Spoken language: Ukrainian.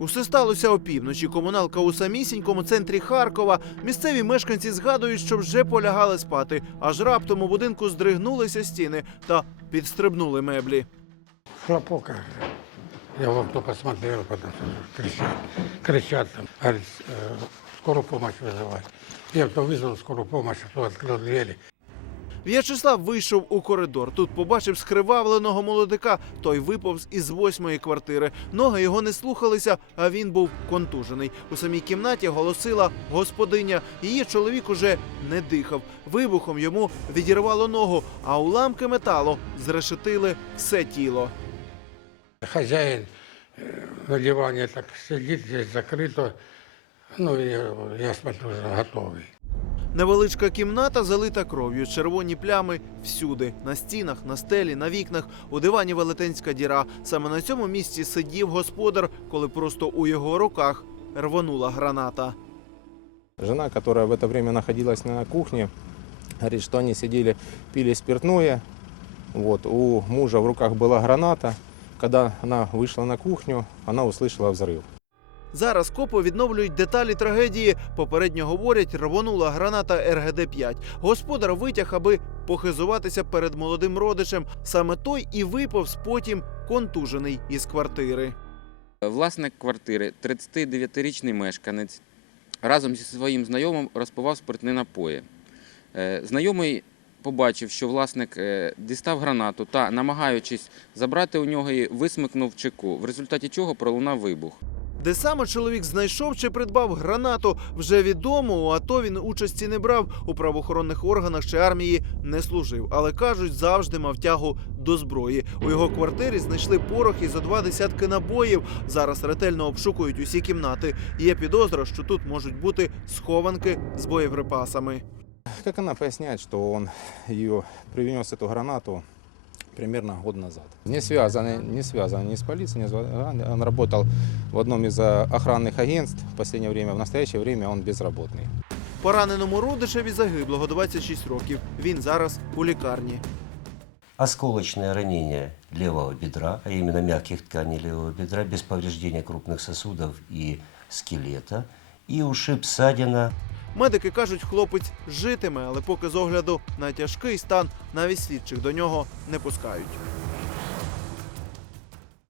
Усе сталося опівночі. Комуналка у самісінькому центрі Харкова. Місцеві мешканці згадують, що вже полягали спати, аж раптом у будинку здригнулися стіни та підстрибнули меблі. Хлопок. как же. Я в окно посмотрел, потом кричат, кричат там, говорит, э, скорую помощь вызывать. Я кто вызвал скорую помощь, кто открыл двери. В'ячеслав вийшов у коридор. Тут побачив скривавленого молодика. Той виповз із восьмої квартири. Ноги його не слухалися, а він був контужений. У самій кімнаті голосила господиня. Її чоловік уже не дихав. Вибухом йому відірвало ногу, а уламки металу зрешетили все тіло. Хозяин э, на диване так сидит, здесь закрыто. Ну, и я смотрю, уже готовый. Невеличка кімната залита кров'ю, червоні плями всюди на стінах, на стелі, на вікнах. У дивані велетенська діра. Саме на цьому місці сидів господар, коли просто у його руках рвонула граната. Жена, которая в это время находилась на кухне, говорит, что они сидели, пили спиртное. Вот, у мужа в руках была граната. Когда она вышла на кухню, она услышала взрыв. Зараз копи відновлюють деталі трагедії. Попередньо говорять, рвонула граната РГД-5. Господар витяг, аби похизуватися перед молодим родичем. Саме той і виповз потім контужений із квартири. Власник квартири, 39-річний мешканець, разом зі своїм знайомим розпивав спиртні напої. Е, Знайомий побачив, що власник е, дістав гранату та, намагаючись забрати у нього висмикнув чеку, в результаті чого пролунав вибух. Де саме чоловік знайшов чи придбав гранату, вже відомо. У АТО він участі не брав у правоохоронних органах чи армії не служив. Але кажуть, завжди мав тягу до зброї. У його квартирі знайшли порох і за два десятки набоїв. Зараз ретельно обшукують усі кімнати. Є підозра, що тут можуть бути схованки з боєприпасами. Как она поясняет, что он ее привнес эту гранату примерно год назад. Не связано, не связано ни с полицией, ни с... Он работал в одном из э, охранных агентств в последнее время. В настоящее время он безработный. Пораненому родичеві загиблого 26 років. Він зараз у лікарні. Осколочное ранение левого бедра, а именно мягких тканей левого бедра, без повреждения крупных сосудов и скелета, и ушиб ссадина Медики кажуть, хлопець житиме, але поки з огляду на тяжкий стан навіть слідчих до нього не пускають.